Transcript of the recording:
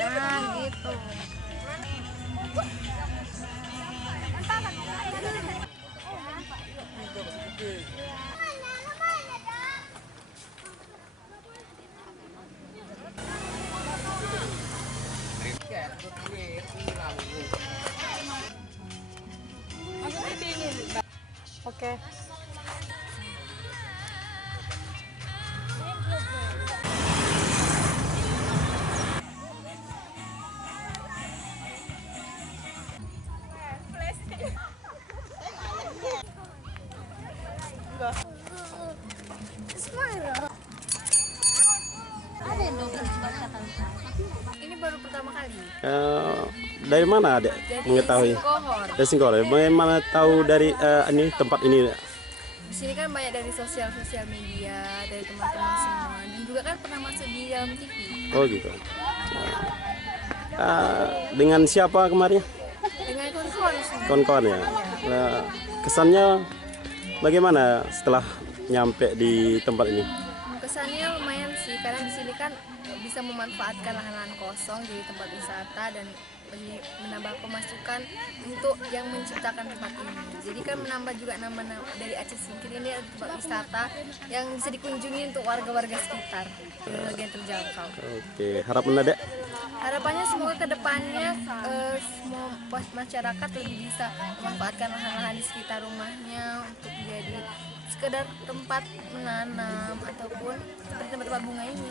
Nah, gitu. Oke. Ini baru pertama kali. Dari mana Adek mengetahui? Singkohor. Dari Singkoro. Bagaimana tahu dari ini tempat ini? Di sini kan banyak dari sosial media, dari teman-teman semua, dan juga kan pernah masuk di dalam TV. Oh gitu. Dengan siapa kemarin? Dengan kawan-kawan semua. Kawan-kawan ya. Kesannya bagaimana setelah nyampe di tempat ini? Kesannya lumayan sih, karena di sini kan bisa memanfaatkan lahan-lahan kosong jadi tempat wisata dan menambah pemasukan untuk yang menciptakan tempat ini. Jadi kan menambah juga nama dari Aceh Singkil ini adalah tempat wisata yang bisa dikunjungi untuk warga-warga sekitar dengan harga yang terjangkau. Oke, harapan Adek? Harapannya semoga kedepannya semua masyarakat lebih bisa memanfaatkan lahan-lahan di sekitar rumahnya untuk jadi sekedar tempat menanam ataupun seperti tempat-tempat bunga ini.